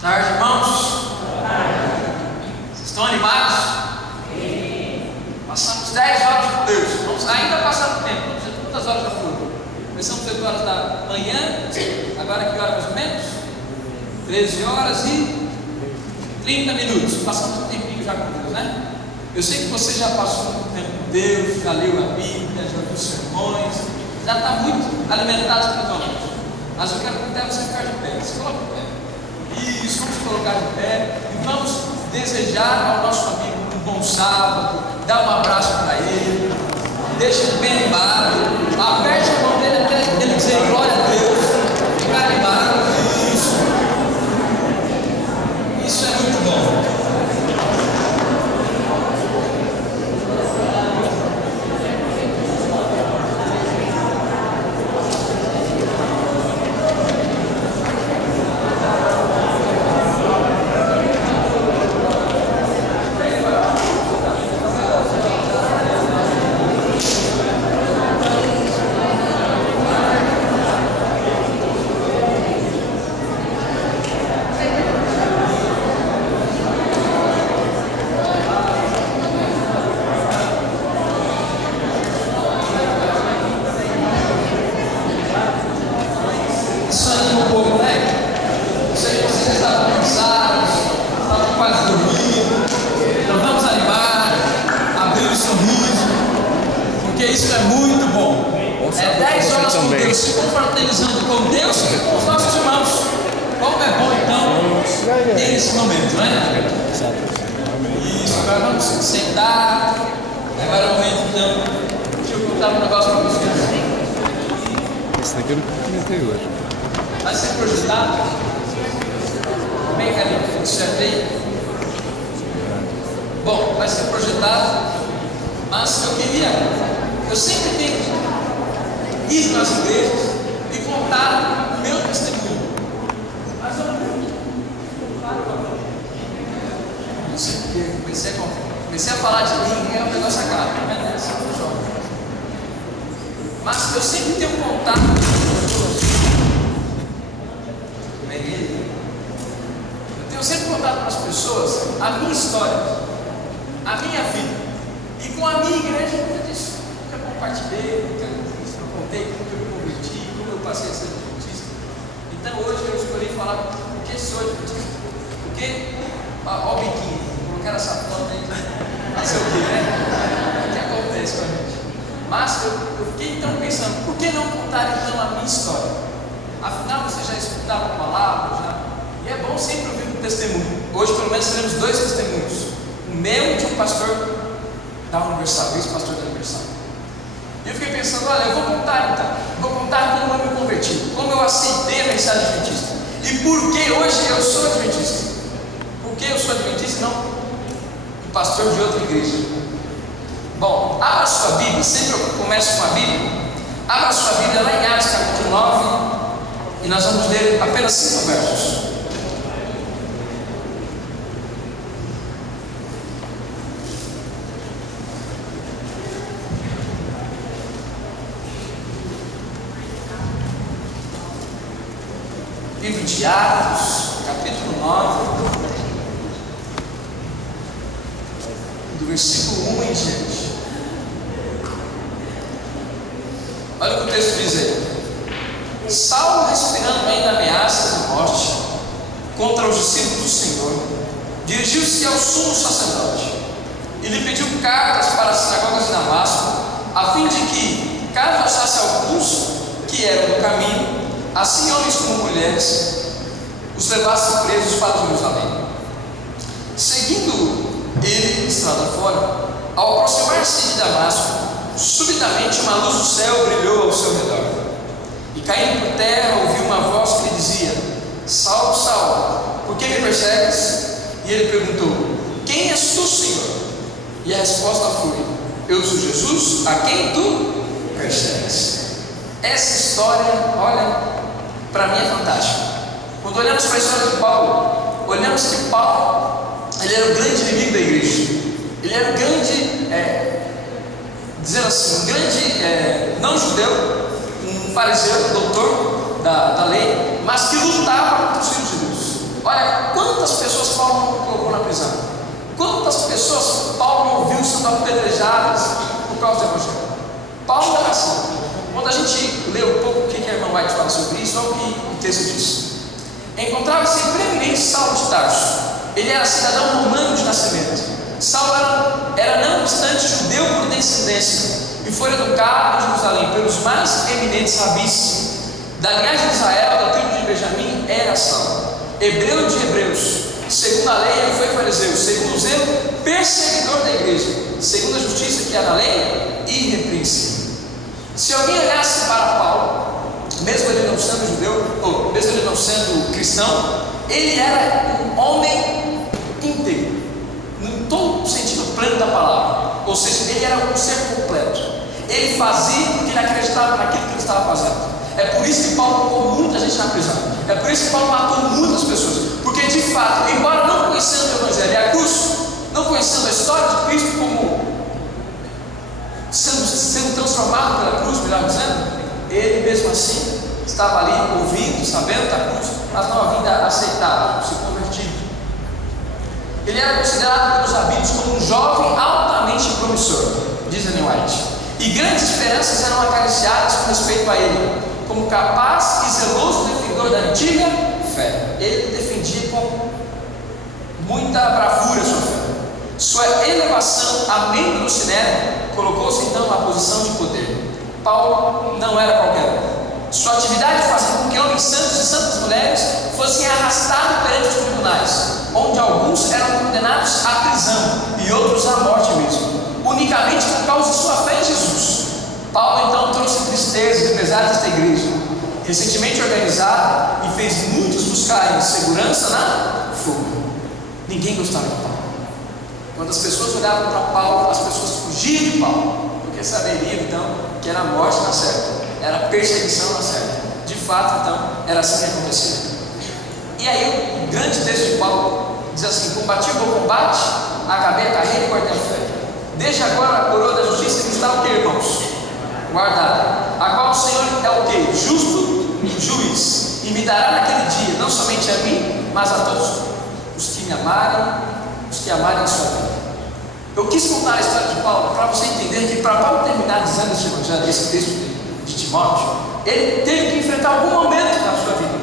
Tarde, irmãos. Vocês estão animados? Sim. Passamos 10 horas com Deus. Vamos ainda passar o tempo. Vamos ver quantas horas já foram. Começamos 8 horas da manhã. Agora que hora mais ou menos? 13 horas e 30 minutos. Passamos um tempinho já com Deus, né? Eu sei que você já passou muito tempo com Deus, já leu a Bíblia, já ouviu sermões, já está muito alimentado espiritualmente. Mas eu quero convidar você a ficar de pé. Se coloca de pé. Isso, vamos colocar de pé e vamos desejar ao nosso amigo um bom sábado, dar um abraço para ele, deixa ele bem animado, aperte a mão dele até ele dizer glória a Deus, ficar animado. Isso é muito bom. Comecei a falar de mim, é um negócio acaba, né? Mas eu sempre tenho contato com as pessoas. Eu tenho sempre contato com as pessoas, a minha história, a minha vida. E com a minha igreja, eu disse, nunca compartilhei, nunca contei como eu me converti, como eu passei a ser adventista. Então hoje eu escolhi falar porque sou adventista. Porque, ó o biquinho, colocaram essa foto aí, não sei o que, né? O que acontece com a gente? Mas eu fiquei então pensando, por que não contar então a minha história? Afinal, você já escutava a palavra, já, e é bom sempre ouvir um testemunho. Hoje, pelo menos, teremos 2 testemunhos: o meu e de um pastor da Universal, ex-pastor da Universal. E eu fiquei pensando, olha, eu vou contar então, vou contar como eu me converti, como eu aceitei a mensagem adventista, e por que hoje eu sou adventista. Por que eu sou adventista e não um pastor de outra igreja? Bom, abra sua Bíblia, sempre eu começo com a Bíblia. Abra sua Bíblia lá em Atos capítulo 9, e nós vamos ler apenas 5 versos. Livro de Atos, capítulo 9, do versículo 1 em diante. Olha o que o texto diz aí. Saulo, respirando ainda ameaças de morte contra os discípulos do Senhor, dirigiu-se ao sumo sacerdote e lhe pediu cartas para as sinagogas de Damasco, a fim de que, caso achasse alguns que eram do caminho, assim homens como mulheres, os levassem presos para Jerusalém. Seguindo ele estrada fora, ao aproximar-se de Damasco, subitamente uma luz do céu brilhou ao seu redor, e caindo por terra ouviu uma voz que lhe dizia: Saulo, Saulo, por que me persegues? E ele perguntou: Quem és tu, Senhor? E a resposta foi: Eu sou Jesus, a quem tu persegues. Essa história, olha, para mim é fantástica. Quando olhamos para a história de Paulo, olhamos que Paulo, ele era o grande inimigo da igreja. Ele era o grande, dizendo assim, um grande não-judeu, um fariseu, doutor da lei, mas que lutava contra os filhos de Deus. Olha Paulo era assim. Quando a gente lê um pouco o que a irmã White fala sobre isso, olha o que o texto diz. Encontrava-se brevemente Saulo de Tarso. Ele era cidadão romano de nascimento. Saulo era não obstante judeu por descendência e foi educado em Jerusalém pelos mais eminentes rabis da linhagem de Israel, da tribo de Benjamim. Era Saulo, hebreu de hebreus, segundo a lei ele foi fariseu, segundo o zelo, perseguidor da igreja, segundo a justiça que há na lei, irrepreensível. Se alguém olhasse para Paulo, mesmo ele não sendo judeu, ou mesmo ele não sendo cristão, ele era um homem íntegro, em todo o sentido pleno da palavra. Ou seja, ele era um ser completo. Ele fazia porque ele acreditava naquilo que ele estava fazendo. É por isso que Paulo colocou muita gente na prisão. É por isso que Paulo matou muitas pessoas. Porque de fato, embora não conhecendo o Evangelho e a cruz, não conhecendo a história de Cristo como sendo transformado pela cruz, melhor dizendo, ele mesmo assim estava ali ouvindo, sabendo da cruz, mas não havia aceitado, se convertido. Ele era considerado pelos rabinos como um jovem altamente promissor, diz Ellen White, e grandes esperanças eram acariciadas com respeito a ele, como capaz e zeloso defensor da antiga fé. Ele defendia com muita bravura sua fé. Sua elevação a membro do Sinédrio colocou-se então na posição de poder. Paulo não era qualquer um. Sua atividade fazia com que homens santos e santas mulheres fossem arrastados perante os tribunais, onde alguns eram condenados à prisão e outros à morte mesmo, unicamente por causa de sua fé em Jesus. Paulo então trouxe tristeza e pesares desta igreja, recentemente organizada, e fez muitos buscarem segurança na fuga. Ninguém gostava de Paulo. Quando as pessoas olhavam para Paulo, as pessoas fugiam de Paulo, porque saberiam então que era a morte na certa, era a perseguição na certa. De fato, então, era assim que acontecia. E aí, o grande texto de Paulo diz assim: combati o bom combate, acabei a carreira e guardei a fé. Desde agora a coroa da justiça que está o que, irmãos? Guardada, a qual o Senhor é o que? Justo juiz, e me dará naquele dia, não somente a mim, mas a todos os que me amarem, os que amarem a sua vida. Eu quis contar a história de Paulo para você entender que, para Paulo terminar dizendo este evangelho, esse texto de Timóteo, ele teve que enfrentar algum momento na sua vida,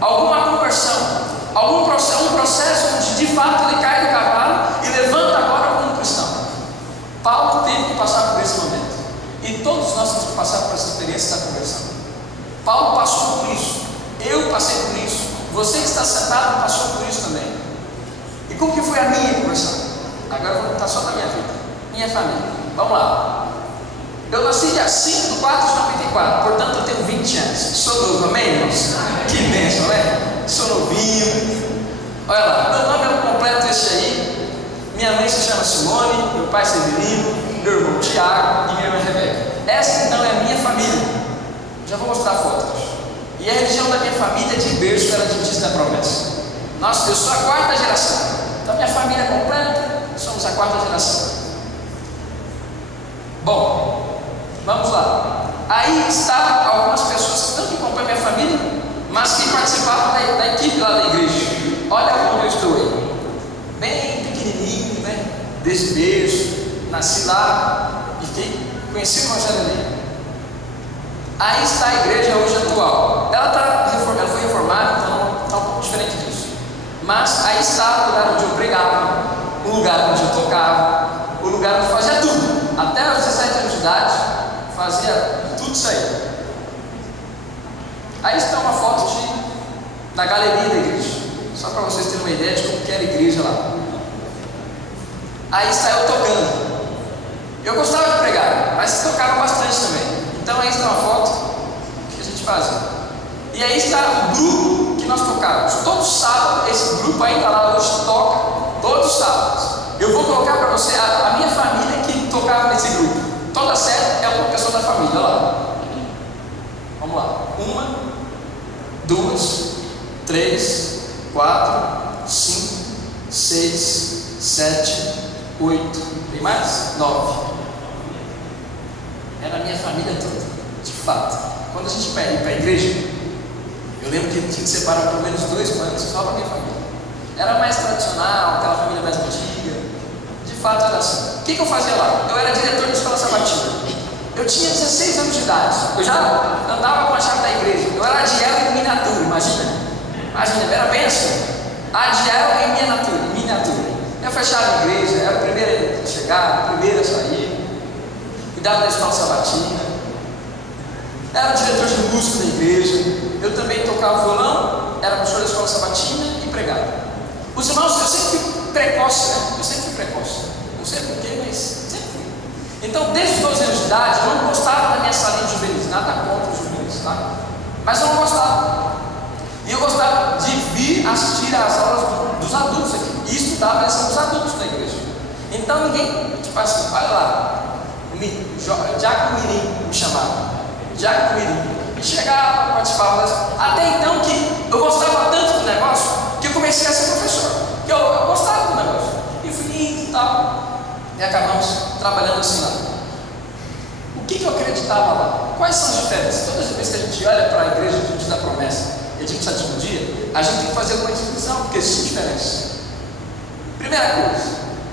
alguma conversão, algum processo, um processo onde de fato ele cai do cavalo e levanta agora como um cristão. Paulo teve que passar por esse momento, e todos nós temos que passar por essa experiência da conversão. Paulo passou por isso, eu passei por isso, você que está sentado passou por isso também. E como que foi a minha conversão? Agora eu vou contar só da minha vida, minha família. Vamos lá. Eu nasci dia 5 de 4 de 94, portanto eu tenho 20 anos. Sou novo, amém, irmãos? Que bênção, né? Sou novinho. Olha lá, meu nome é o completo esse aí. Minha mãe se chama Simone, meu pai Severino, meu irmão Tiago e minha irmã Rebeca. Essa então é a minha família. Já vou mostrar fotos. E a religião da minha família de berço era Adventista da Promessa. Nossa, eu sou a quarta geração. Então minha família é completa, somos a quarta geração. Bom, vamos lá. Aí está algumas pessoas que não que acompanham minha família, mas que participavam da equipe lá da igreja. Olha como eu estou aí, bem pequenininho, né? Desse berço, nasci lá e conheci o evangelho ali. Aí está a igreja hoje atual. Ela foi reformada, então está um pouco diferente disso. Mas aí está o lugar onde eu pregava, o lugar onde eu tocava, o lugar onde eu fazia tudo. Até os 17 anos de idade, fazia tudo isso aí. Aí está uma foto da galeria da igreja, só para vocês terem uma ideia de como que era a igreja lá. Aí está eu tocando. Eu gostava de pregar, mas tocava bastante também. Então aí está uma foto que a gente fazia. E aí está o grupo que nós tocávamos. Todo sábado, esse grupo ainda lá hoje toca, todos os sábados. Eu vou colocar para você a minha família que tocava nesse grupo. Toda série é uma pessoa da família, olha lá. Vamos lá. 1, 2, 3, 4, 5, 6, 7, 8. Tem mais? 9. Era a minha família toda, de fato. Quando a gente ia para a igreja, eu lembro que tinha que separar pelo menos 2 bancos só para a minha família. Era mais tradicional, aquela família mais antiga. De fato era assim. O que eu fazia lá? Eu era diretor da escola sabatina. Eu tinha 16 anos de idade, eu já andava com a chave da igreja, eu era Adiel em miniatura, imagina, era bem assim, Adiel em miniatura. Eu fechava a igreja, era o primeiro a chegar, o primeiro a sair, cuidava da escola sabatina, era o diretor de música da igreja, eu também tocava violão, era professor da escola sabatina e pregava. Os irmãos, eu sempre fui precoce, né? Não sei porquê, mas sempre fui. Então, desde os 12 anos de idade, eu não gostava da minha salinha de juvenis, nada contra os juvenis, tá? Mas eu não gostava. E eu gostava de vir assistir às aulas dos adultos aqui, e estudar a lição dos adultos da igreja. Então, ninguém, tipo assim, olha lá, Diácono Mirim me chamava, Diácono Mirim, e chegava, participava das... Até então que eu gostava tanto do negócio, que eu comecei a ser professor, que eu gostava do negócio, e fui indo e tal, e acabamos trabalhando assim lá. O que eu acreditava lá? Quais são as diferenças? Todas as vezes que a gente olha para a igreja Adventista da Promessa e Adventista do Sétimo Dia, a gente tem que fazer uma distinção, porque existem diferenças. Primeira coisa,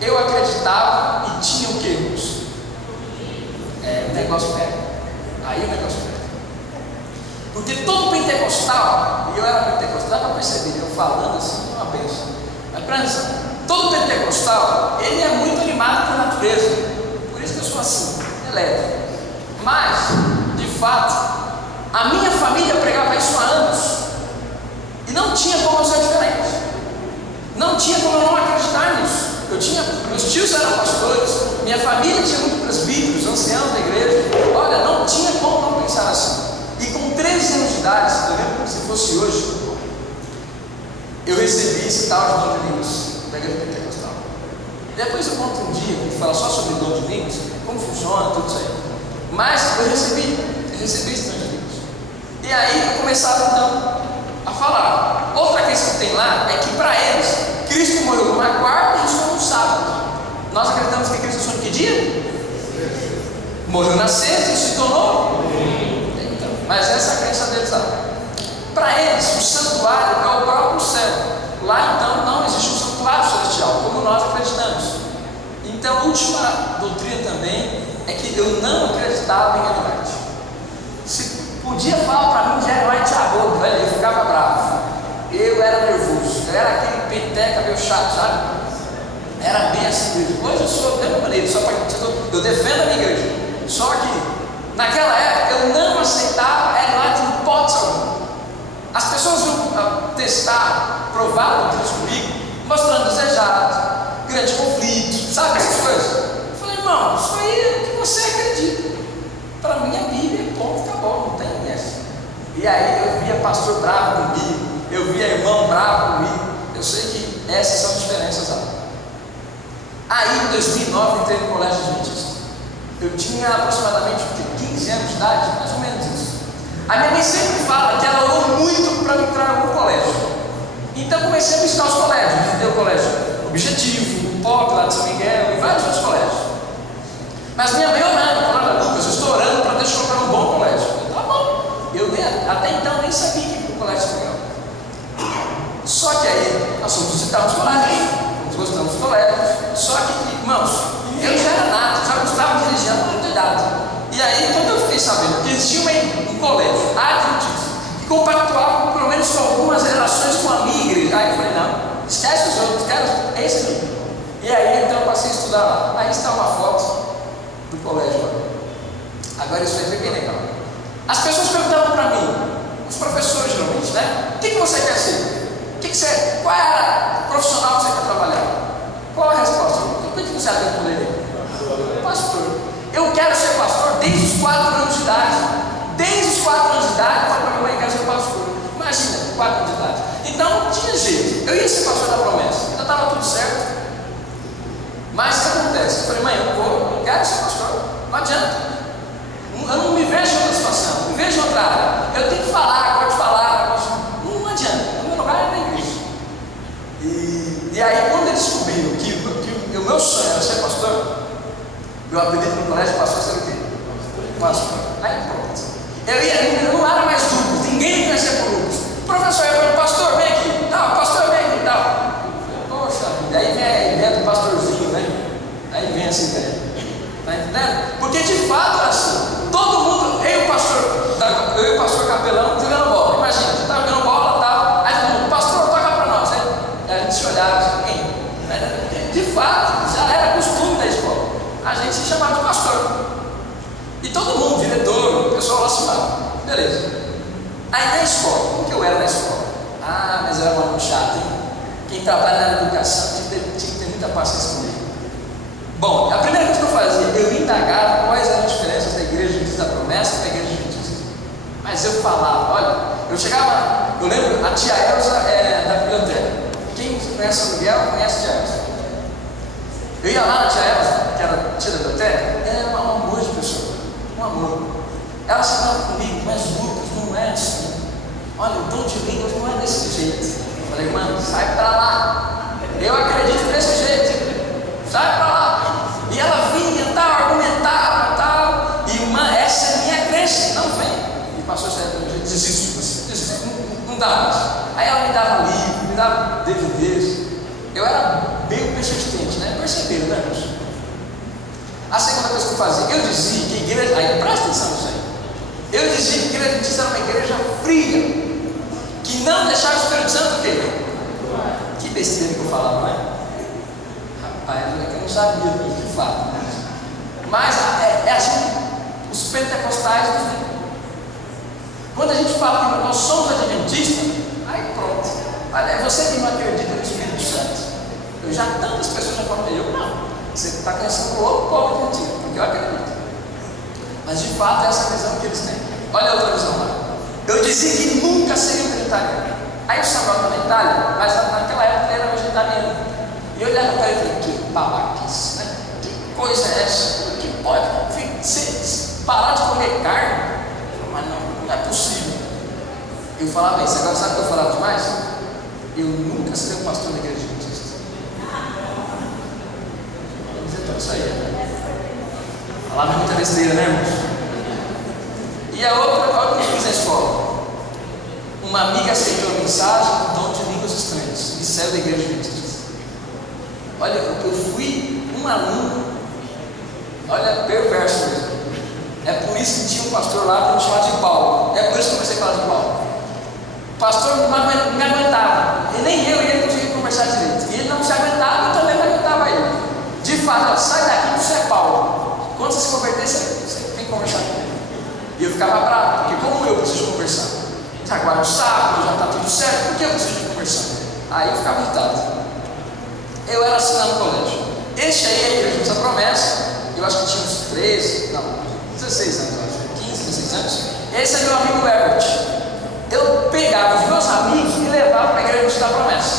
eu acreditava e tinha o que, irmãos? O negócio pega. Aí o negócio pega. Porque todo pentecostal, e eu era pentecostal, dá para perceber, eu falando assim, é uma bênção. Mas presta atenção, todo pentecostal, ele é muito animado pela natureza. Por isso que eu sou assim, leve. Mas, de fato, a minha família pregava isso há anos. E não tinha como eu ser diferente. Não tinha como eu não acreditar nisso. Meus tios eram pastores, minha família tinha muitos presbíteros, anciãos da igreja. Olha, não tinha como não pensar assim. E com 13 anos de idade, eu lembro como se fosse hoje, eu recebi esse tal de dom de línguas da igreja pentecostal. Depois eu conto um dia, que fala só sobre dom de línguas, como funciona, tudo isso aí. Mas eu recebi esse dom de línguas. E aí eu começava então a falar. Outra questão que tem lá é que para eles, Cristo morreu numa quarta e ressuscitou no sábado. Nós acreditamos que Cristo ressuscitou em que dia? Morreu na sexta e se tornou? Então, mas essa é a crença deles lá. Para eles, o santuário é o próprio céu. Lá então não existe um santuário celestial, como nós acreditamos. Então a última doutrina também é que eu não acreditava em Ellen White. Se podia falar para mim de Ellen White a rodo, velho, eu ficava bravo. Eu era nervoso, eu era aquele peteca meio chato, sabe? Era bem assim mesmo. Hoje eu sou da mesma maneira, só para eu defendo a minha igreja. Só que naquela época eu não aceitava Ellen White em hipótese alguma. As pessoas iam testar, provar doutrinas comigo, mostrando desejado, grande conflito, sabe essas coisas? Eu falei, irmão, isso aí é o que você acredita. Para mim a Bíblia, ponto, acabou, não tem essa. E aí eu via pastor bravo comigo, eu via irmão bravo comigo. Eu sei que essas são as diferenças lá. Aí em 2009 entrei no colégio adventista. Eu tinha aproximadamente 15 anos de idade, mais ou menos isso. A minha mãe sempre fala que ela orou muito para me entrar em algum colégio. Então comecei a visitar os colégios. Visitei o colégio Objetivo, o POC lá de São Miguel e vários outros colégios. Mas minha mãe orando, falando, Lucas, eu estou orando para Deus colocar um bom colégio. Eu, tá bom. Eu até então nem sabia que o colégio era legal. Só que aí nós fomos visitar os colégios, nós gostamos dos colégios. Só que, irmãos, eu já era nato, já gostava de religião, muito idade. E aí, quando eu fiquei sabendo que existia um colégio adventista que compactuava pelo menos com algumas relações com a minha igreja, aí eu falei, não, esquece os outros, quero esse aqui. E aí então eu passei a estudar lá. Aí está uma foto do colégio lá. Agora isso aí foi bem legal. As pessoas perguntavam para mim, os professores geralmente, né? O que você quer ser? Qual é a profissional que você quer trabalhar? Qual é a resposta? O que você acha que poderia? Pastor. Eu quero ser pastor desde os 4 anos de idade. Desde os 4 anos de idade, eu falei para minha mãe que eu quero ser pastor. Imagina, 4 anos de idade. Então não tinha jeito. Eu ia ser pastor da promessa. Ainda estava tudo certo. Mas o que acontece? Eu falei, mãe, eu quero ser pastor. Não adianta. Eu não me vejo em outra situação. Não me vejo em outra área. Eu tenho que falar, gosto de falar. Não adianta. O meu lugar é na igreja. E aí, quando eles descobriram que o meu sonho era ser pastor, meu apelido no colégio de pastor era o quê? Pastor. Aí pronto. Eu não era mais Lucas, ninguém me conhecia por Lucas. Professor, eu falei, pastor, vem aqui. Não, pastor, vem aqui. Não. Poxa vida, aí vem a ideia do pastorzinho, né? Aí vem essa ideia. Tá entendendo? Porque de fato era assim. capelão jogando bola. Imagina, você está jogando bola, tal, aí todo mundo, pastor, toca para nós. Aí a gente se olhava, quem? De fato, já era costume da escola. A gente se chamava de pastor. E todo mundo, diretor, o pessoal lá se chamava. Beleza. Aí na escola, como que eu era na escola? Ah, mas eu era um aluno chato, hein? Quem trabalha na educação tinha que ter muita paciência comigo. Bom, a primeira coisa que eu fazia, eu indagava quais eram as diferenças da igreja adventista da promessa e da igreja adventista. Mas eu falava, olha, eu chegava, eu lembro, a tia Elza da biblioteca. Quem conhece o Miguel, conhece a tia Elza. Eu ia lá na tia Elza, que era tia da biblioteca, ela era um amor de pessoa, um amor. Ela falava comigo, mas Lucas, não é assim. Olha, o dom de línguas não é desse jeito. Eu falei, mano, sai pra lá. Eu acredito desse jeito. Sai pra lá. E ela vinha, tal, argumentava, tal. E, mano, essa é a minha crença. Não vem. E passou essa época, eu desisto. Não dá mais. Aí ela me dava livro, me dava DVDs. Eu era bem persistente, né? Perceberam, né, irmãos? A segunda coisa que eu fazia, eu dizia que a igreja. Aí, presta atenção nisso aí. Eu dizia que a igreja adventista era uma igreja fria, que não deixava o Espírito Santo o quê? Que besteira que eu falava, não é? Rapaz, eu não sabia de fato. Mas é assim, os pentecostais nos veem. Quando a gente fala que nós somos adventistas, aí pronto. Olha, você que não acredita no Espírito Santo. Eu já, tantas pessoas já falam, eu não. Você está conhecendo o outro povo adventista, porque eu acredito. Mas de fato é essa visão que eles têm. Olha a outra visão lá. Eu dizia que nunca seria vegetariano. Aí o Samuel está na Itália, mas naquela época ele era vegetariano. E eu olhava para ele e falei, que babaquice, né? Que coisa é essa? Que pode você parar de comer carne? Mas não é possível. Eu falava isso, agora sabe o que eu falava demais? Eu nunca serei um pastor da igreja adventista. Vamos dizer tudo isso aí, né? Falava muita besteira, né, irmãos? E a outra, olha o que eu fiz na escola. Uma amiga aceitou a mensagem, um dom de línguas estranhas, e saiu da igreja adventista. Olha, eu fui um aluno, olha, perverso mesmo. É por isso que tinha um pastor lá que eu chamava de Paulo. É por isso que eu comecei a falar de Paulo. O pastor não me aguentava, e nem eu e ele conseguimos conversar direito. E ele não se aguentava, eu também não aguentava ele. De fato, sai daqui, você é Paulo. Quando você se converter, você tem que conversar com ele. E eu ficava bravo, porque como eu preciso conversar? Agora o saco, já está tudo certo, por que eu preciso de conversar? Aí eu ficava irritado. Eu era assim lá no colégio. Este aí é a igreja dessa promessa. Eu acho que tinha uns 16 anos, eu acho, 15, 16 anos. Esse é meu amigo Herbert. Eu pegava os meus amigos e levava para a igreja da promessa.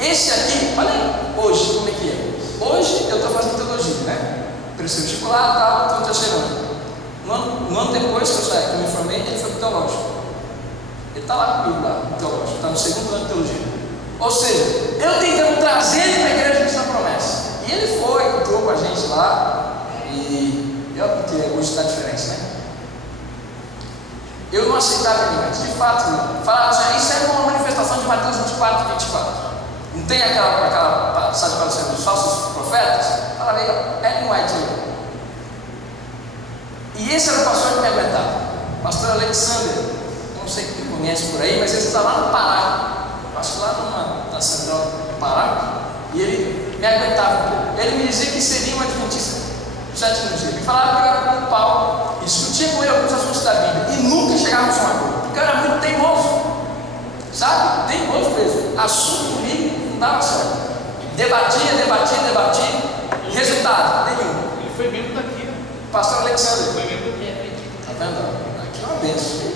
Esse aqui, olha aí, hoje, como é que é? Hoje eu estou fazendo teologia, né? Preciso vestibular, tal, estou no terceiro ano. Um ano depois que eu me formei, ele foi para o teológico. Ele está lá comigo, lá no teológico, está no segundo ano de teologia. Ou seja, eu tentando trazer ele para a igreja da promessa. E ele foi, entrou com a gente lá. E eu, porque hoje está a diferença, né? Eu não aceitava ele, mas de fato, falava assim, isso é uma manifestação de Mateus 24, 24. Não tem aquela passagem para os falsos profetas? Fala aí, Ellen White aí. E esse era o pastor que me aguentava, pastor Alexander, não sei quem conhece por aí, mas ele está lá no Pará, acho que lá na central do Pará, e ele me aguentava um pouco. Ele me dizia que seria um adventista do sétimo dia, me falava que eu era como Paulo, e discutia com ele alguns assuntos da Bíblia, e nunca chegávamos a um acordo, porque eu era muito teimoso, sabe? Teimoso mesmo, assunto comigo não dava certo, debatia, resultado nenhum. Ele foi membro daqui. Pastor Alexander. Foi membro daqui. Está vendo? Aqui é uma bênção.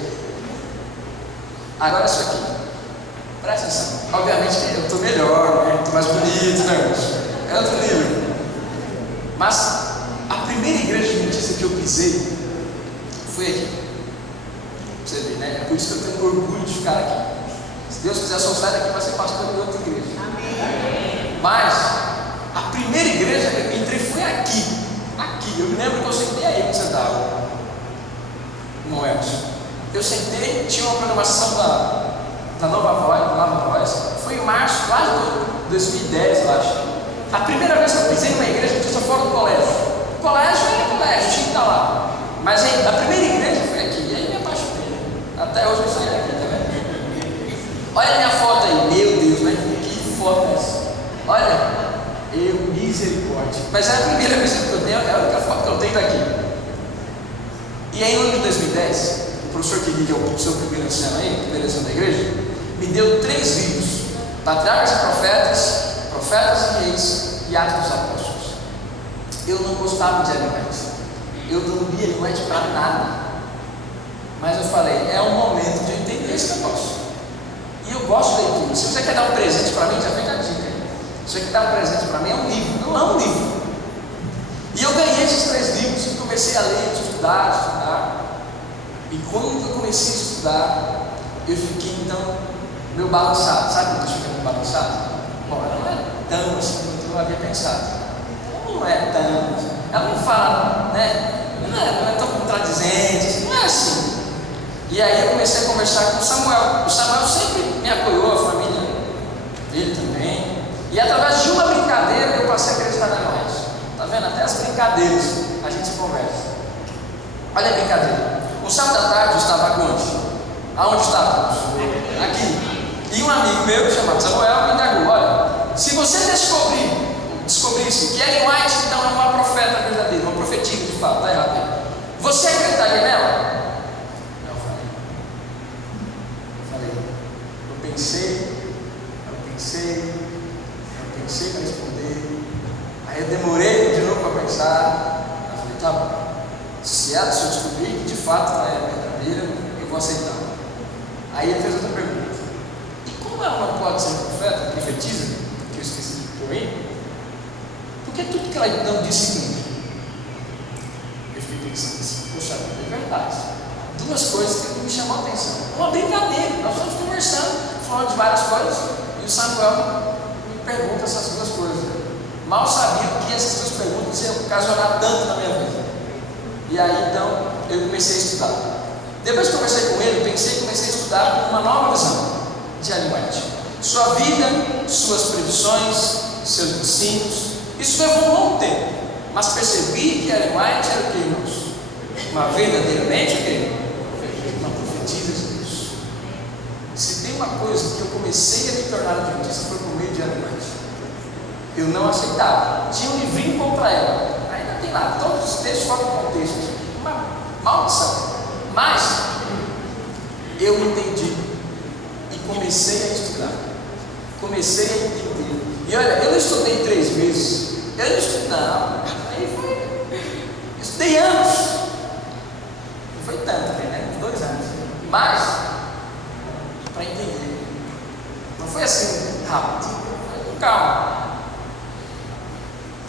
Agora isso aqui. Presta atenção. Obviamente que eu estou melhor, né? Estou mais bonito, né, irmãos? É outro nível. Mas a primeira igreja adventista que eu pisei foi aqui. Você vê, né? É por isso que eu tenho orgulho de ficar aqui. Se Deus quiser, só sair daqui para ser pastor de outra igreja. Amém. Mas a primeira igreja que eu entrei foi aqui. Aqui. Eu me lembro que eu sentei aí onde você estava. No Elcio. Eu sentei, tinha uma programação da Nova Voz. Foi em março, lá de 2010, eu acho. A primeira vez que eu pisei numa igreja, eu só fora do colégio. O colégio era colégio, tinha que estar lá. Mas a primeira igreja foi aqui. E aí me apaixonei. A Até hoje eu saí daqui, tá vendo? Olha a minha foto aí, meu Deus, né? Que foto é essa? Olha, misericórdia. Mas é a primeira vez que eu tenho, é a única foto que eu tenho daqui. E aí, no ano de 2010, o professor que é o seu primeiro anciano aí, primeiro anciano da igreja, me deu 3 livros: Patriarcas e Profetas, Profetas e Reis e Atos dos Apóstolos. Eu não gostava de Ellen White, eu não lia Ellen White para nada, mas eu falei, é o momento de eu entender esse negócio, e eu gosto de leitura. Se você quer dar um presente para mim, já vem a dica. Se você quer dar um presente para mim, é um livro, não é um livro. E eu ganhei esses 3 livros e comecei a ler, estudar. E quando eu comecei a estudar, eu fiquei então meio balançado. Sabe quando eu fiquei meio balançado? Bom, ela não é tão assim quanto eu havia pensado. Ela não é tão. Ela não fala, né? Não é tão contradizente, não é assim. E aí eu comecei a conversar com o Samuel. O Samuel sempre me apoiou, a família dele também. E através de uma brincadeira eu passei a acreditar na nós. Tá vendo? Até as brincadeiras a gente conversa. Olha a brincadeira. Um sábado à tarde eu estava onde? Aonde estávamos? Aqui. E um amigo meu, chamado Samuel, me indagou: olha, se você descobrisse que Ellen White então é uma profeta verdadeira, uma profetisa de fato, está errado, você acreditaria nela? Eu pensei para responder. Aí eu demorei de novo para pensar. Eu falei, tá bom, se eu descobrir que de fato ela é verdadeira, eu vou aceitar. Aí ele fez outra pergunta: e como ela não pode ser profeta, profetiza, que eu esqueci de pôr aí, porque tudo que ela então disse cumpre? Eu fiquei pensando assim, poxa, é verdade. 2 coisas que me chamou a atenção. Uma brincadeira, nós estamos conversando, falando de várias coisas, e o Samuel me pergunta essas 2 coisas. Mal sabia que essas 2 perguntas iam ocasionar tanto na minha vida. E aí então eu comecei a estudar. Depois que conversei com ele, comecei a estudar uma nova visão de Ellen White. Sua vida, suas previsões, seus ensinos. Isso levou um bom tempo, mas percebi que Ellen White era o que, irmãos? Uma verdadeiramente o que? Uma profetisa de Deus. Se tem uma coisa que eu comecei a me tornar adventista, foi por meio de Ellen White. Eu não aceitava. Tinha um livrinho bom para ela. Aí não tem nada. Todos os textos fora do contexto. Uma maldição. Mas eu entendi e comecei a estudar. Comecei a entender. E olha, eu não estudei 3 meses. Eu não estudei, não. Aí foi. Estudei anos. Não foi tanto, né? Uns 2 anos. Mas para entender. Não foi assim rápido. Foi com calma.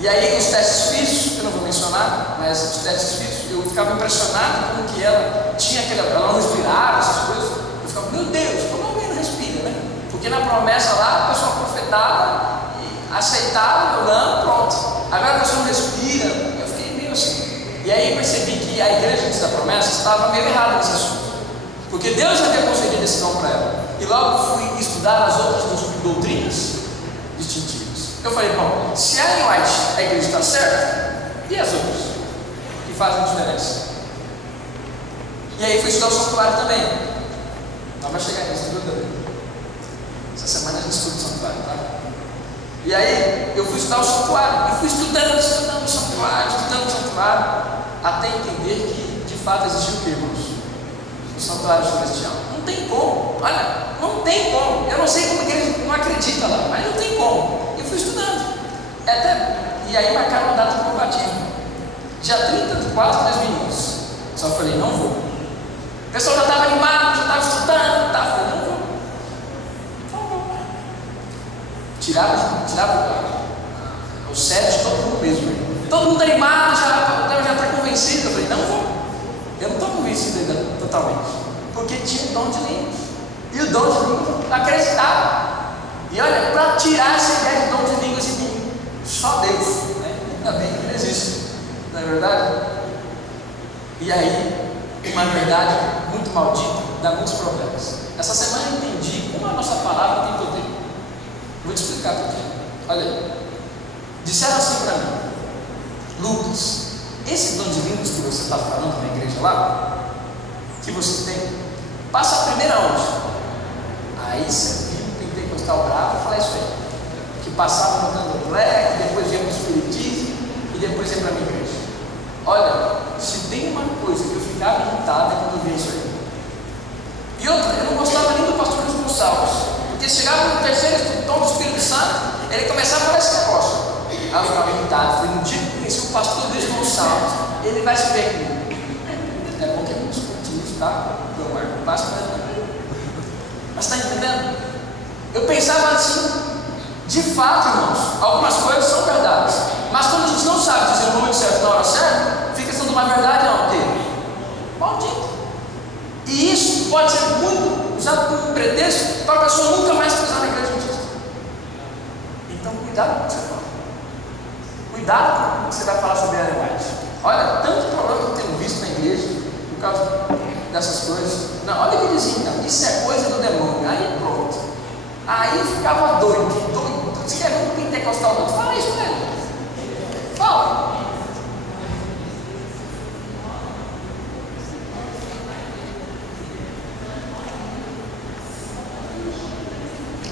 E aí os testes físicos, eu não vou mencionar, mas os testes físicos, eu ficava impressionado com que ela tinha ela não respirava, essas coisas. Eu ficava, meu Deus, como alguém não respira, né? Porque na promessa lá, a pessoa profetava, aceitava, não, pronto. Agora a pessoa não respira, eu fiquei meio assim. E aí percebi que a igreja antes da promessa estava meio errada nesse assunto. Porque Deus havia concedido esse dom para ela. E logo fui estudar as outras doutrinas distintivas. Eu falei, bom, se a Ellen White, a igreja está certa, e as outras? Que fazem diferença? E aí fui estudar o santuário também. Não vai chegar nisso, tudo também. Essa semana a gente estuda o santuário, tá? E aí eu fui estudar o santuário. E fui estudando o santuário, até entender que de fato existe o que, irmãos? O santuário celestial. Não tem como. Olha, não tem como. Eu não sei como a igreja não acredita lá, mas não tem como. Eu fui estudando. E aí marcaram uma data do meu batismo. Dia 30 de 4 de 2011. Só falei, não vou. O pessoal já estava animado, já estava estudando. Tá? Falei, não vou. Tirava o sério de todo mundo mesmo. Todo mundo animado, já está convencido. Eu falei, não vou. Eu não estou convencido ainda totalmente. Porque tinha o dom de línguas. E o dom de línguas acreditava. E olha, para tirar essa ideia de dom de línguas em mim, só Deus, né? Ainda bem que não existe, não é verdade? E aí, uma verdade muito maldita dá muitos problemas. Essa semana eu entendi como a nossa palavra tem poder. Vou te explicar por quê. Olha aí. Disseram assim para mim, Lucas, esse dom de línguas que você está falando na igreja lá, que você tem, Passa a primeira onde? Aí você viu o pentecostal bravo falar isso aí. Que passava no candomblé, depois ia para o espiritismo e depois ia para a minha igreja. Olha, se tem uma coisa que eu ficava irritado é quando eu via isso aí. E outra, eu não gostava nem do pastor Luiz Gonçalves, porque chegava no terceiro tom do Espírito Santo, ele começava a falar esse negócio. Aí eu ficava irritado. Falei, no dia que eu conheci o pastor Luiz Gonçalves, ele vai se ver aqui. É bom que é muito discutir, tá? Meu Marco, passa para ele. Mas está entendendo? Eu pensava assim, de fato, irmãos, algumas coisas são verdades, mas quando a gente não sabe dizer o momento certo na hora certa, fica sendo uma verdade não, o quê? Maldito. E isso pode ser muito usado como pretexto para a pessoa nunca mais pisar na igreja adventista. Então, cuidado com o que você fala. Cuidado com o que você vai falar sobre animais. Olha, tanto problema que eu tenho visto na igreja por causa dessas coisas. Não, olha o que dizia então, isso é coisa do demônio. Aí pronto. Aí ficava doido. Você quer ver um pentecostal doido? Fala isso com ele. Fala.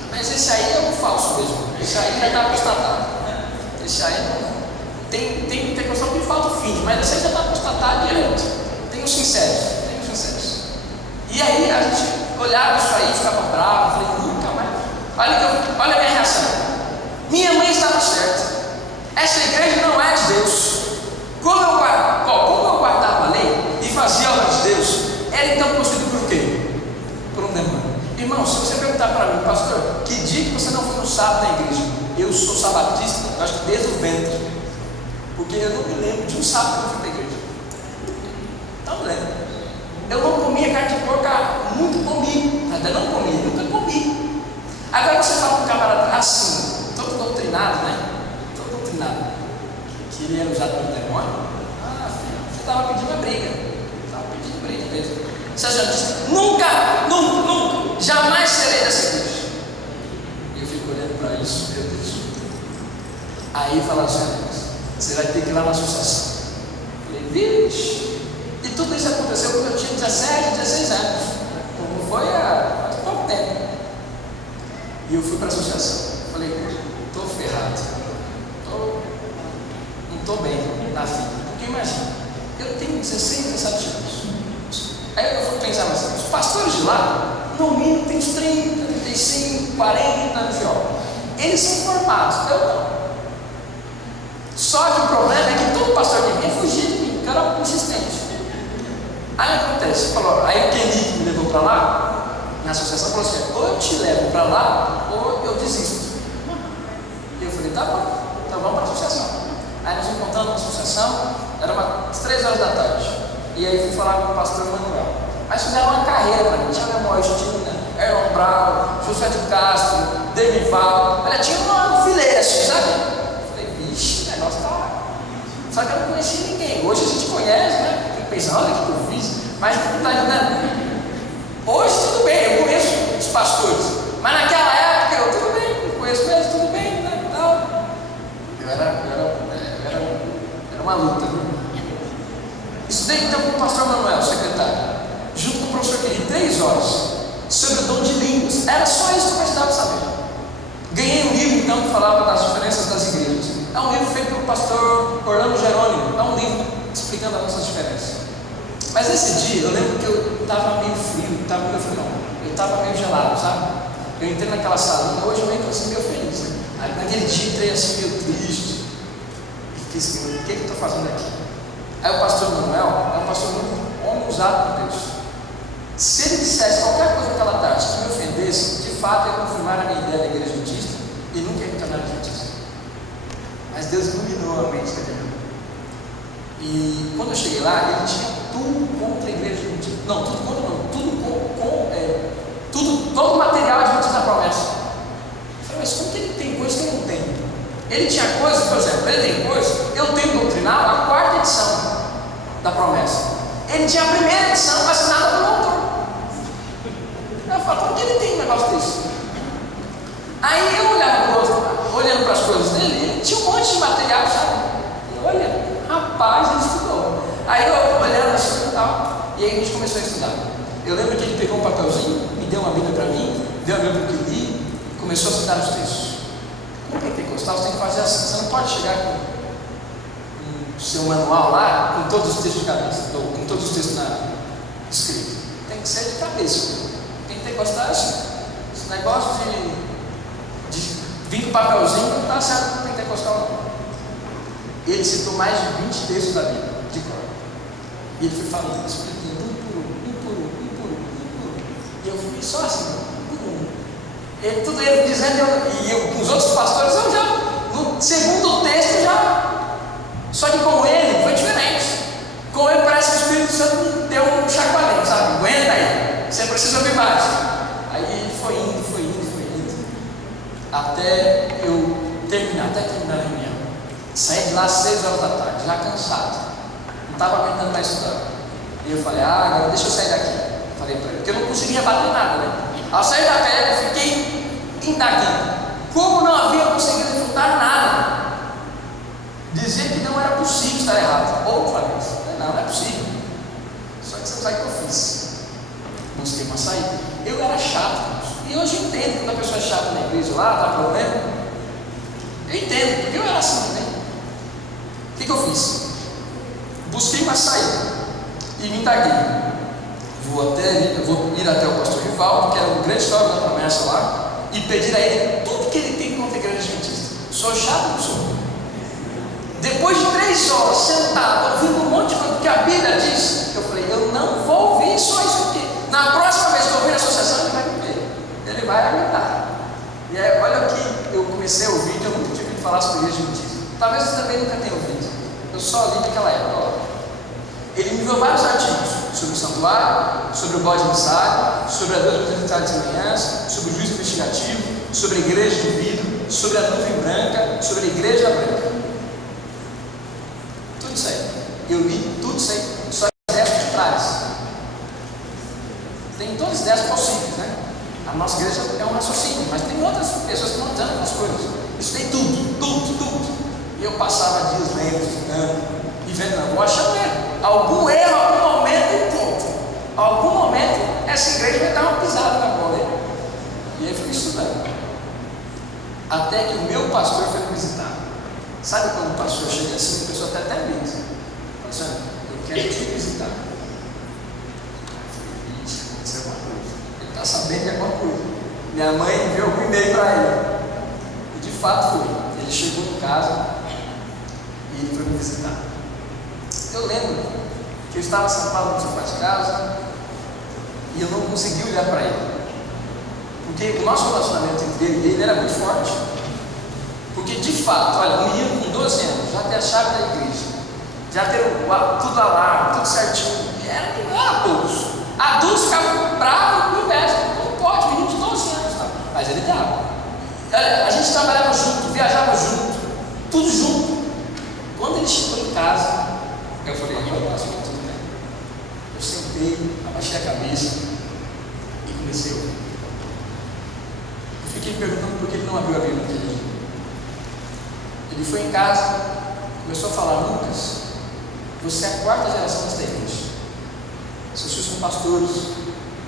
Mas esse aí é um falso mesmo. Esse aí já está constatado. Esse aí não. Tem pentecostal que falta o fim, mas esse aí já está constatado direto. Tem os sinceros. E aí a gente olhava isso aí, ficava bravo, falei, nunca mais. Olha a minha reação. Minha mãe estava certa. Essa igreja não é de Deus. Como eu guardava a lei e fazia a obra de Deus, era então possuído por quê? Por um demônio. Irmão, se você perguntar para mim, pastor, que dia que você não foi no sábado na igreja? Eu sou sabatista, acho que desde o ventre. Porque eu não me lembro de um sábado que eu fui para a igreja. Não lembro. Eu não comia carne de porco, nunca comi. Ainda não comi, nunca comi. Agora você fala com um camarada assim, todo doutrinado, né? Todo doutrinado, que ele era usado pelo demônio. Filho, você estava pedindo uma briga. Estava pedindo briga mesmo. Você já disse, nunca, jamais serei dessa igreja. E eu fico olhando para isso, meu Deus. Aí fala assim, você vai ter que ir lá na associação. Eu falei, vixe. E tudo isso aconteceu quando eu tinha 17, 16 anos. Como foi há pouco tempo. E eu fui para a associação. Falei, estou ferrado. Não estou bem na vida. Porque imagina, eu tenho 16, 17 anos. Aí eu fui pensar assim, os pastores de lá, no mínimo tem uns 30, 35, 40 anos de obra. Eles são formados, eu não. Só que o problema é que todo pastor que vinha fugia de mim, porque eu era insistente. Aí acontece, aí o Kenny que me levou para lá, na associação, falou assim, ou eu te levo para lá, ou eu desisto. E eu falei, tá bom, então vamos para a associação. Aí nos encontramos na associação, era umas 3 horas da tarde. E aí fui falar com o pastor Manuel. Mas fizeram uma carreira para mim, tinha Memória Justina, Erlon Brown, José de Castro, Demival. Olha, tinha uma fileira assim, sabe? Eu falei, vixe, o negócio tá. Só que eu não conhecia ninguém. Hoje a gente conhece, né? Fico pensando, olha o que eu fiz, mas não está entendendo. Hoje tudo bem, eu conheço os pastores, mas naquela época eu tudo bem, eu conheço mesmo, tudo bem, né? Tal. Era uma luta, viu? Estudei então com o pastor Manuel, secretário, junto com o professor Kenny, 3 horas, sobre o dom de línguas. Era só isso que eu precisava saber. Ganhei um livro então que falava das diferenças das igrejas. É um livro feito pelo pastor Orlando Jerônimo, é um livro explicando as nossas diferenças. Mas esse dia eu lembro que eu estava meio frio, eu estava meio gelado, sabe? Eu entrei naquela salinha, hoje eu entro assim meio feliz, né? Aí, naquele dia entrei assim meio triste, e fiquei assim, o que eu estou fazendo aqui? Aí o pastor Manuel é um pastor muito homem usado por Deus. Se ele dissesse qualquer coisa naquela tarde que me ofendesse, de fato ia confirmar a minha ideia da igreja adventista e nunca ia me tornar adventista. Mas Deus iluminou a mente dele. E quando eu cheguei lá, ele tinha tudo contra a igreja adventista. Não, tudo contra não, todo o material adventista da promessa. Eu falei, mas como que ele tem coisa que eu não tenho? Ele tinha coisa, por exemplo, ele tem coisa, eu tenho doutrinal a 4ª edição da promessa. Ele tinha a 1ª edição assinada pelo autor. Eu falo, como que ele tem um negócio desse? Aí eu olhava olhando para as coisas dele, ele tinha um monte de material, sabe? E olha, rapaz, ele estudou. Aí eu olhando assim e tal, e aí a gente começou a estudar. Eu lembro que ele pegou um papel começou a citar os textos. No pentecostal você tem que fazer assim, você não pode chegar com o seu manual lá, com todos os textos de cabeça, ou com todos os textos escritos. Tem que ser de cabeça. Pentecostal é assim. Esse negócio de vir com papelzinho não está certo no pentecostal não. Ele citou mais de 20 textos da Bíblia, de cor. E ele foi falando, explicando um por um. E eu fui só assim, um por um. Tudo ele dizendo, e eu com os outros pastores, eu já, no segundo texto já. Só que com ele foi diferente. Com ele parece que o Espírito Santo deu um chacoalhão, sabe? Aguenta aí, você precisa ouvir mais. Aí ele foi indo. Até terminar a reunião. Saí de lá às 6 horas da tarde, já cansado. Não estava aguentando mais estudar. E eu falei, agora deixa eu sair daqui. Falei para ele, porque eu não conseguia bater nada, né? Ao sair da cadeira, eu fiquei indagando. Como não havia conseguido refutar nada? Dizer que não era possível estar errado. Outra vez. Não é possível. Só que você sabe o que eu fiz. Busquei uma saída. Eu era chato. E hoje eu entendo quando a pessoa é chata na igreja lá, dá problema. Eu entendo, porque eu era assim também. O que eu fiz? Busquei uma saída e me indaguei. Vou ir até o pastor Rivaldo, que era o grande histórico da promessa lá, e pedir a ele tudo que ele tem contra a igreja adventista. Sou chato, não sou? Depois de 3 horas sentado, ouvindo um monte de coisa que a Bíblia diz, eu falei, eu não vou ouvir só isso aqui. Na próxima vez que eu ouvir a associação, ele vai me ver. Ele vai aguentar. E aí, olha o que eu comecei a ouvir, que eu nunca tive que falar sobre igreja adventista. Talvez você também nunca tenha ouvido. Eu só li naquela época. Ó. Ele me enviou vários artigos sobre o santuário, sobre o bode emissário, sobre a Deus representada de semelhança, sobre o juízo investigativo, sobre a igreja de vidro, sobre a nuvem branca, sobre a igreja branca. Tudo isso aí. Eu li tudo isso aí. Só as ideias de trás. Tem todas as ideias possíveis, né? A nossa igreja é um raciocínio, mas tem outras pessoas que não entendem outras coisas. Isso tem tudo. E eu passava dias lendo, estudando e vendo, vou achando erro. Algum erro, algum momento, ponto. Algum momento, essa igreja vai dar uma pisada na bola. E aí eu fui estudando. Até que o meu pastor foi me visitar. Sabe quando o pastor chega assim, a pessoa até medo. Pastor, eu quero te visitar. Ele está sabendo de alguma coisa. Minha mãe enviou um e-mail para ele. E de fato foi. Ele chegou em casa e ele foi me visitar. Eu lembro que eu estava sentado no sofá de casa e eu não conseguia olhar para ele. Porque o nosso relacionamento entre ele e ele era muito forte. Porque de fato, olha, um menino com 12 anos já tem a chave da igreja, já tem tudo lá, tudo certinho. E era todos. Adultos ficavam bravos com o inveja. Não pode, menino de 12 anos. Tá? Mas ele dava. A gente trabalhava junto, viajava junto, tudo junto. Quando ele chegou em casa, eu falei, olha, passou tudo bem. Eu sentei, abaixei a cabeça e comecei a ouvir. Eu fiquei me perguntando por que ele não abriu a Bíblia naquele dia. Ele foi em casa, começou a falar, Lucas, você é a 4ª geração desta igreja. Seus filhos são pastores,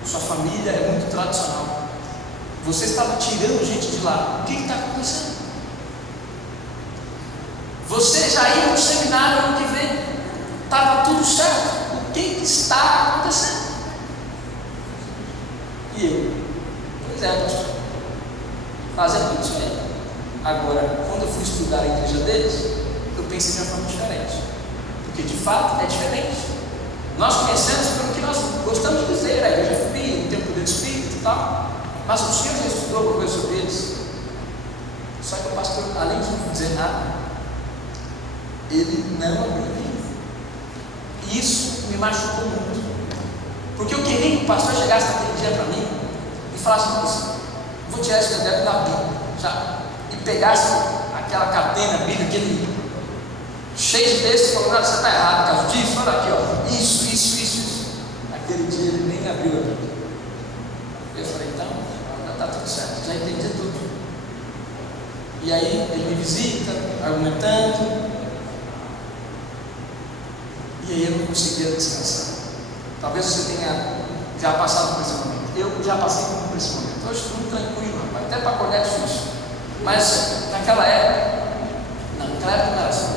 sua família é muito tradicional. Você estava tirando gente de lá. O que está acontecendo? Você já ia no seminário ano que vem. Estava tudo certo. O que está acontecendo? E eu? Pois é, pastor. Fazendo tudo isso aí. Agora, quando eu fui estudar a igreja deles, eu pensei de uma forma diferente. Porque de fato é diferente. Nós conhecemos pelo que nós gostamos de dizer, a igreja fria, o tempo do Espírito e tal. Mas o Senhor já estudou alguma coisa sobre eles. Só que o pastor, além de não dizer nada, ele não abriu o livro. E isso me machucou muito. Porque eu queria que o pastor chegasse naquele dia para mim e falasse, nossa, vou tirar esse caderno da Bíblia, já. E pegasse aquela catena bíblica, aquele cheio de texto, e falou, você está errado, por causa disso, olha aqui, ó, isso. Aquele dia ele nem abriu a Bíblia. Eu falei, então, está tudo certo, já entendi tudo. E aí ele me visita, argumentando, e aí eu não conseguia descansar. Talvez você tenha já passado por esse momento. Eu já passei por esse momento. Hoje estou muito tranquilo, rapaz. até para acordar é difícil. Mas naquela época não era assim.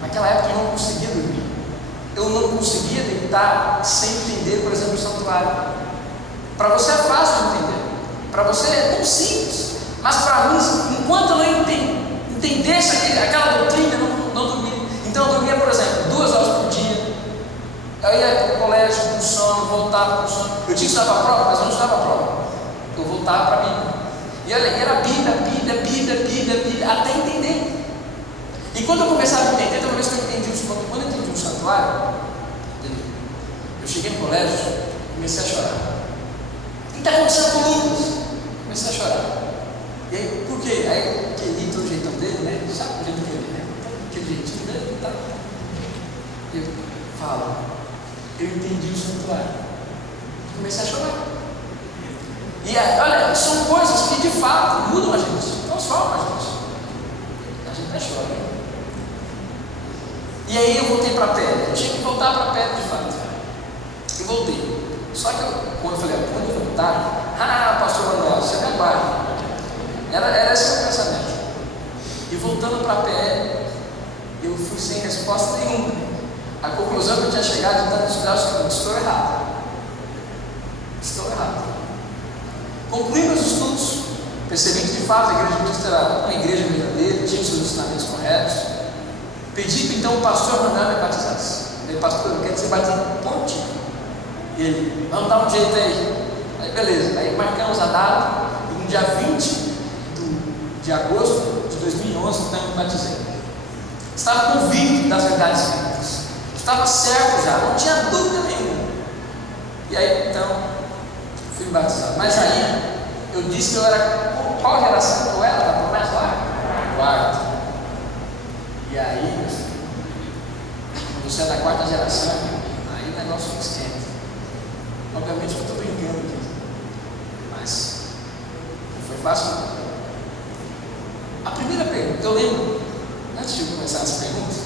Naquela época eu não conseguia dormir. Eu não conseguia deitar sem entender, por exemplo, o santuário. Para você é fácil de entender. Para você é tão simples. Mas para mim, enquanto eu não entendesse aquela doutrina, eu não dormia. Então eu dormia, por exemplo, 2 horas por dia. Eu ia para o colégio com sono, voltava com sono. Eu tinha que estudar para a prova, mas eu não estudava a prova. Eu voltava para a Bíblia. E olha, era Bíblia, até entender. E quando eu começava a entender, toda vez que eu entendi quando eu entendi o santuário, eu cheguei no colégio, comecei a chorar. O que está acontecendo com o Lucas? Comecei a chorar. E aí, por quê? Aí, aquele todo jeitão dele, né? Sabe o jeito dele, né? Aquele jeitinho dele, tá? Eu falo, eu entendi o santuário. Comecei a chorar. E olha, são coisas que de fato mudam a gente, transformam a gente. A gente até chora, né? E aí eu voltei para a pedra. Eu tinha que voltar para a pedra de fato. E voltei. Só que quando eu falei, quando eu voltar, pastor Manuel, você me aguarda. Era esse o meu pensamento. E voltando para a pedra, eu fui sem resposta nenhuma. A conclusão que eu tinha chegado de tanto estudar, estou errado. Estou errado. Concluindo os estudos, percebi que de fato a igreja batista era uma igreja verdadeira, tinha os seus ensinamentos corretos. Pedi que então o pastor Manuel me batizasse. Ele, pastor, eu quero ser batizado por ti. E ele, vamos dar um jeito aí. Aí beleza, aí marcamos a data, e no dia 20 de agosto de 2011, então eu me batizei. Estava convicto das verdades bíblicas. Estava certo já, não tinha dúvida nenhuma. E aí então, fui batizado. Mas aí, eu disse que eu era, qual geração eu era da promessa lá? Quarta. E aí, meu filho, quando você é da 4ª geração, aí o negócio fica esquenta. Obviamente que eu estou brincando aqui, mas não foi fácil não. A primeira pergunta, eu lembro, antes de eu começar as perguntas,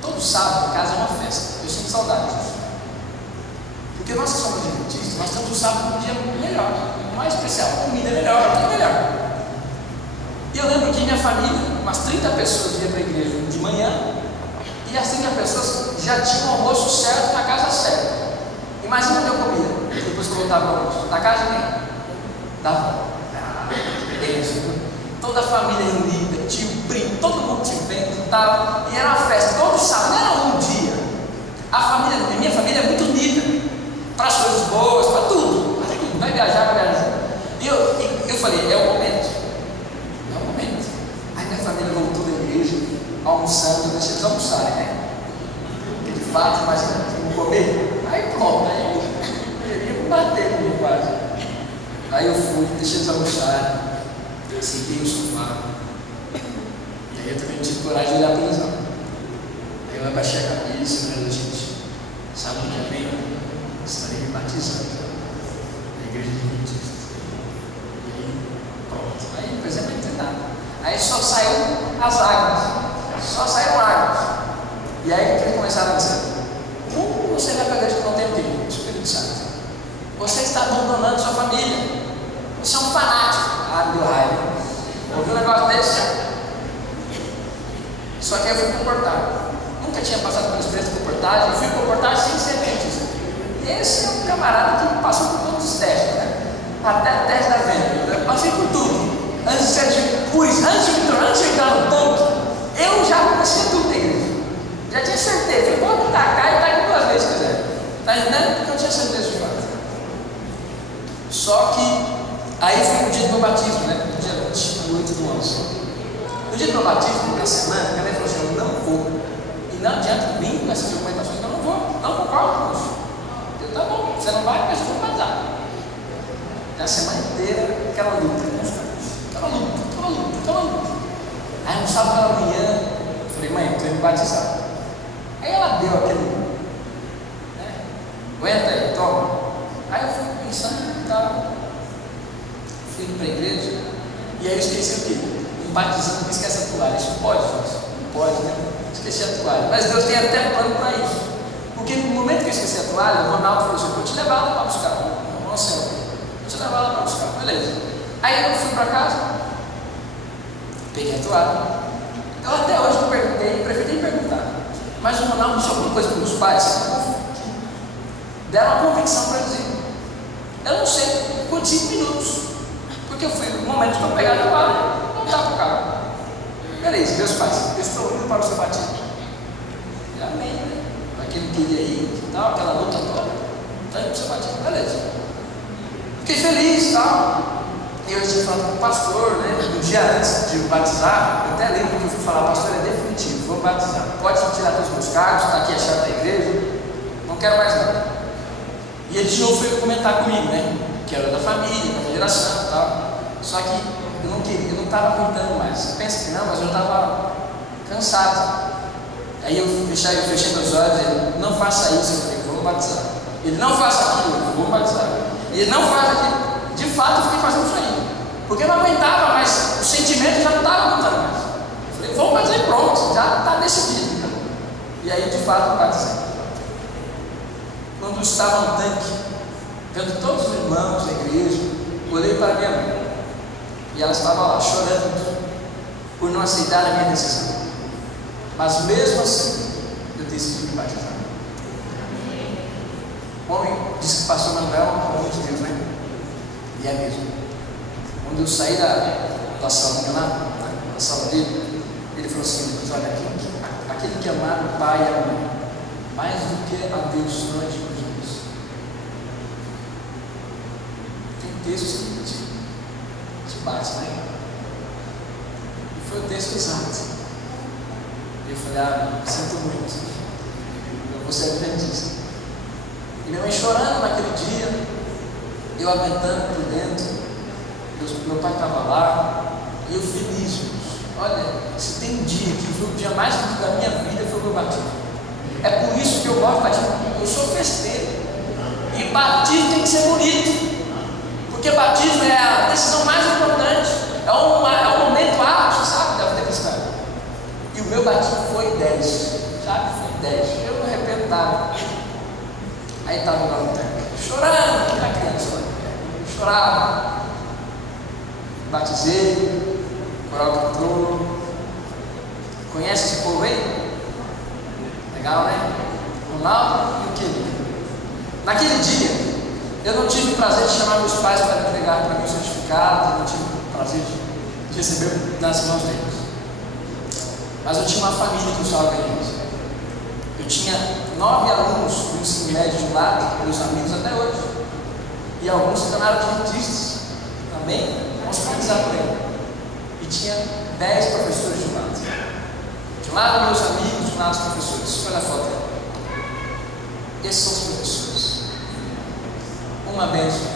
todo sábado em casa é uma festa. Eu sinto saudade disso. Porque nós que somos adventistas, nós temos o sábado um dia melhor, mais especial, comida melhor, tudo melhor. E eu lembro que minha família, umas 30 pessoas iam para a igreja de manhã, e as 30 pessoas já tinham o almoço certo na casa certa. Imagina onde eu comia, depois que eu voltava para o almoço, na casa de quem? Da avó. Toda a família reunida, tio, primo, todo mundo tinha bem, e era uma festa, todo sábado, não era um dia. A minha família é muito unida, para as coisas boas, para tudo, vai viajar, vai viajar. E eu falei, é o momento. Aí minha família voltou da igreja, almoçando, eu deixei eles almoçarem, né? Porque de fato, imagina, vamos comer. Aí pronto, aí eu ia me bater comigo quase. Aí eu fui, deixei eles almoçarem, sentei no sofá. E aí eu também não tive coragem de olhar para eles não. Aí eu abaixei a cabeça, né, gente? Sabe o que vem? Estarei me batizando na igreja de adventista. E aí, pronto. Aí não precisa mais nada. Aí só saíram as águas. Só saíram águas. E aí o que eles começaram a dizer? Como você vai para a igreja que não tem o quê? O Espírito Santo. Você está abandonando sua família. Você é um fanático. Ah, meu raio. Ouviu um negócio desse? Só que eu fui comportar. Nunca tinha passado pela experiência de comportagem. Eu fui comportar sem ser adventista. Esse é um camarada que passou por todos os testes, né? Até o teste da venda. Eu passei por tudo. Antes de entrar no tanque, eu já comecei tudo na igreja. Já tinha certeza. Eu vou tacar e tacar 2 vezes se quiser. Está entendendo? Porque eu tinha certeza de fato. Só que aí foi no dia do meu batismo, né? No dia 28 do 11. No dia do meu batismo, na semana, a galera falou assim: eu não vou. E não adianta vir com essas argumentações, eu não vou. Não concordo com isso. Eu, tá bom, você não vai, mas eu vou matar. Na semana inteira, aquela luta, né? Aquela luta. Aí no sábado pela manhã, eu falei: mãe, eu tô indo batizar. Aí ela deu aquele, né? Aguenta aí, toma. Aí eu fui pensando e tal. Fui para a igreja. E aí eu esqueci o quê? Um batizando que esquece a toalha. Isso pode, gente? Não pode, né? Esqueci a toalha. Mas Deus tem até plano para isso. Porque no momento que eu esqueci a toalha, o Ronaldo falou assim: vou te levar lá para buscar. Nossa, vou te levar lá para buscar. Beleza. Aí eu fui para casa, peguei a toalha. Eu até hoje não perguntei, preferi nem perguntar. Mas o Ronaldo disse alguma coisa para os meus pais, deram uma convicção para dizer. Eu não sei, por 5 minutos. Porque eu fui no momento que eu pegar a toalha, não estava o carro. Beleza, meus pais, eu estou indo para o seu batismo. Amém, né? Para quem não queria ir e tal, aquela luta toda, está indo para o seu batismo, beleza. Fiquei feliz e tal. E eu tinha falado com o pastor, né? Um dia antes de batizar, eu até lembro que eu fui falar, pastor, é definitivo, vou batizar. Pode tirar todos os meus cargos, está aqui a chave da igreja, não quero mais nada. E ele de novo foi comentar comigo, né? Que era da família, da geração e tal. Só que eu não queria, eu não estava aguentando mais. Você pensa que não, mas eu estava cansado. Aí eu fechei meus olhos e ele, não faça isso, eu falei, vou batizar. Ele, não faça aquilo, eu vou batizar. Ele, não faz aquilo. De fato, eu fiquei fazendo isso aí. Porque eu não aguentava mais, o sentimento já não estava aguentando mais. Eu falei, vou batizar e pronto, já está decidido. E aí, de fato, eu batizei. Quando eu estava no tanque, vendo todos os irmãos da igreja, olhei para minha mãe. E ela estava lá, chorando, por não aceitar a minha decisão. Mas mesmo assim, eu decidi me batizar. O homem disse que o pastor Manuel é um homem de Deus, né? E é mesmo. Quando eu saí da salinha lá, na sala dele, ele falou assim, mas olha, aquele que amar o pai e a mãe, mais do que a Deus, não admira isso. Tem textos que te bate, né? E foi o texto exato. Eu falei, sinto muito, eu vou ser adventista. E minha mãe chorando naquele dia, eu aguentando por dentro, meu pai estava lá, e eu feliz, gente. Olha, se tem um dia que foi o dia mais bonito da minha vida, foi o meu batismo. É por isso que eu gosto de batismo, eu sou festeiro. E batismo tem que ser bonito, porque batismo é a decisão mais importante, é o momento ápice, sabe, da vida cristã. E o meu batismo foi 10, sabe? Foi 10. Eu não arrependo nada. Aí estava lá no tempo, chorando, que era criança, chorava. Batizei, coral cantor. Conhece esse povo aí? Legal, né? Ronaldo e o querido. Naquele dia, eu não tive o prazer de chamar meus pais para entregar para mim o certificado, eu não tive o prazer de receber nas mãos deles. Mas eu tinha uma família que eu estava ganhando. Eu tinha 9 alunos do ensino médio de lá, meus amigos até hoje. E alguns se tornaram adventistas também. Vamos finalizar por ele. E tinha 10 professores de lado. De um lado meus amigos, de um lado os professores. Olha a foto aí. Esses são os professores. Uma bênção.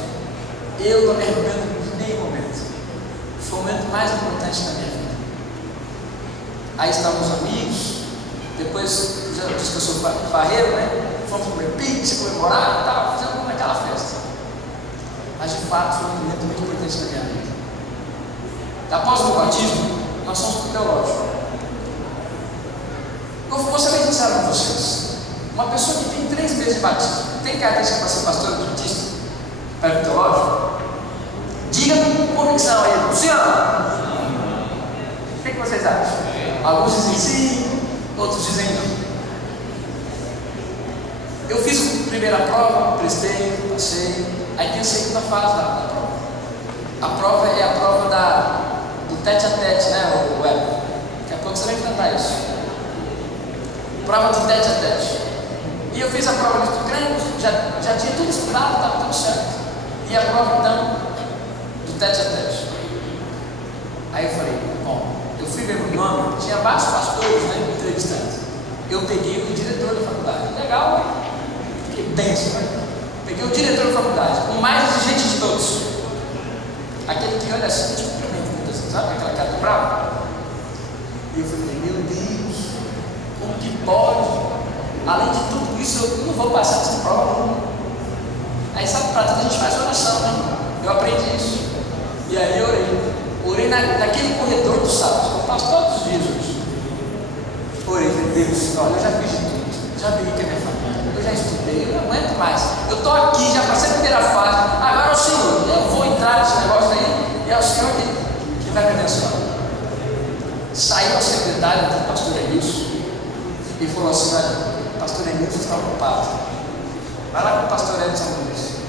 Eu não me arrependo de nenhum momento. Foi o momento mais importante da minha vida. Aí estavam os amigos. Depois, já disse que eu sou barreiro, né? Fomos comer pizza, comemorar e tal. Fizemos aquela festa. Mas de fato foi um momento muito importante da minha vida. Após o meu batismo, nós fomos para o teológico. Eu vou ser bem sincero com vocês. Uma pessoa que tem 3 meses de batismo, tem característica para ser pastor adventista, para o teológico? Diga com convicção aí, Luciano. O que vocês acham? Alguns dizem sim, outros dizem não. Eu fiz a primeira prova, prestei, passei. Aí tem a segunda fase da prova. A prova é a prova do tete a tete, né, o web. Daqui a pouco você vai enfrentar isso. Prova do tete a tete. E eu fiz a prova de treino, já tinha tudo estudado, estava tudo certo. E a prova então do tete a tete. Aí eu falei, bom, eu fui ver o nome, tinha vários pastores, né, entrevistando. Eu peguei o diretor da faculdade. Legal, né? Que benção, né? Peguei o diretor da faculdade, o mais exigente de todos. Aquele que olha assim, tipo, sabe aquela cara de bravo? E eu falei, meu Deus, como que pode? Além de tudo isso, eu não vou passar essa prova. Aí sabe, para tudo a gente faz oração, né? Eu aprendi isso. E aí eu orei. Orei naquele corredor do sábado. Eu faço todos os dias hoje. Orei, falei, Deus, olha, eu já fiz de tudo. Já vivi com a minha família. Eu já estudei, eu não aguento mais. Eu estou aqui, já passei a primeira fase. Agora é o Senhor. Eu vou entrar nesse negócio aí. E é o o Senhor que vai me abençoar. Saiu a secretária do pastor Emilson e falou assim: olha, o pastor Emilson está ocupado. Vai lá com o pastor Edson Nunes.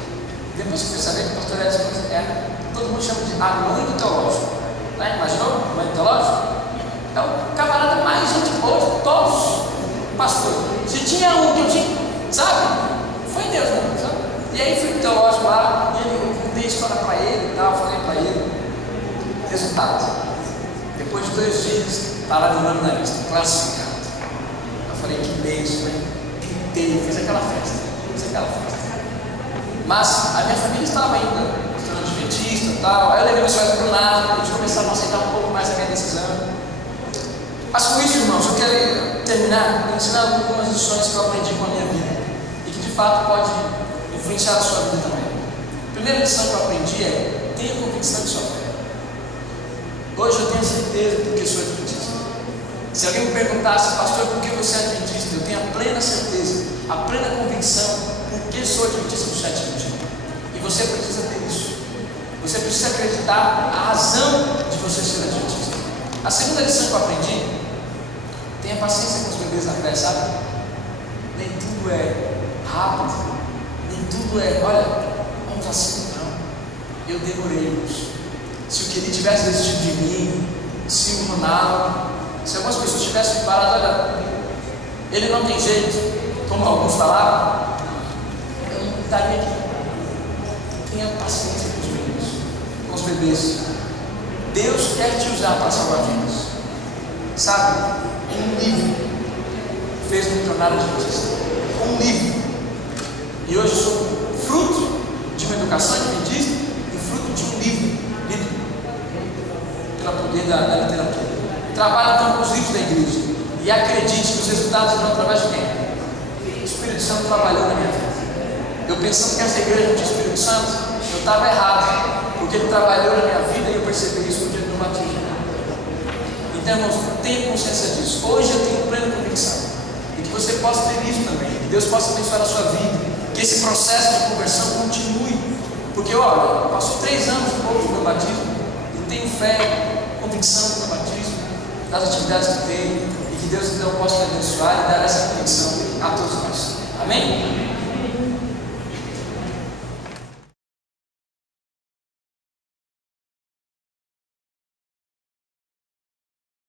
Depois que eu saber que o pastor Edson Nunes todo mundo chama de a mãe do teológico. Tá? Imaginou? Mãe do teológico? É o camarada mais gente boa de todos. Pastor. Se tinha um que eu tinha, sabe? Foi Deus mesmo, sabe? E aí fui pro teológico lá, e eu contei a história para ele e tal, falei para ele. Resultado. Depois de 2 dias, está lá meu nome na lista, classificado. Eu falei, que beijo, né? Pintei, fiz aquela festa. Mas a minha família estava ainda estudando adventista e tal. Aí eu levei meus pais para o lado, eles começaram a aceitar um pouco mais a minha decisão. Mas com isso, irmãos, eu quero terminar ensinando algumas lições que eu aprendi com a minha vida e que de fato pode influenciar a sua vida também. A primeira lição que eu aprendi é: tenha convicção de sua fé. Hoje eu tenho certeza porque sou adventista. Se alguém me perguntasse, pastor, por que você é adventista? Eu tenho a plena certeza, a plena convicção porque sou adventista do sétimo dia. E você precisa ter isso. Você precisa acreditar a razão de você ser adventista. A segunda lição que eu aprendi: tenha paciência com os bebês na fé, sabe? Nem tudo é rápido, nem tudo é, olha, vamos assim, não. Eu demorei, irmãos. Se o Kelly tivesse desistido de mim, se o Ronaldo, se algumas pessoas tivessem parado, olha, ele não tem jeito, como alguns falaram, eu não estaria aqui. Tenha paciência com os meninos, com os bebês. Deus quer te usar para salvar vidas. Sabe? Um livro fez me tornar adventista. Um livro. E hoje eu sou fruto de uma educação adventista e fruto de um livro lido pelo poder da literatura. Trabalho então com os livros da igreja. E acredite que os resultados virão através de quem? O Espírito Santo trabalhou na minha vida. Eu pensando que essa igreja não tinha Espírito Santo, eu estava errado, porque ele trabalhou na minha vida e eu percebi isso no dia do meu batismo. Então, irmãos, tenha consciência disso. Hoje eu tenho plena convicção e que você possa ter isso também, que Deus possa abençoar a sua vida, que esse processo de conversão continue. Porque, olha, passou 3 anos e pouco do meu batismo e tenho fé, convicção do meu batismo, das atividades que tenho, e que Deus então possa te abençoar e dar essa convicção a todos nós. Amém?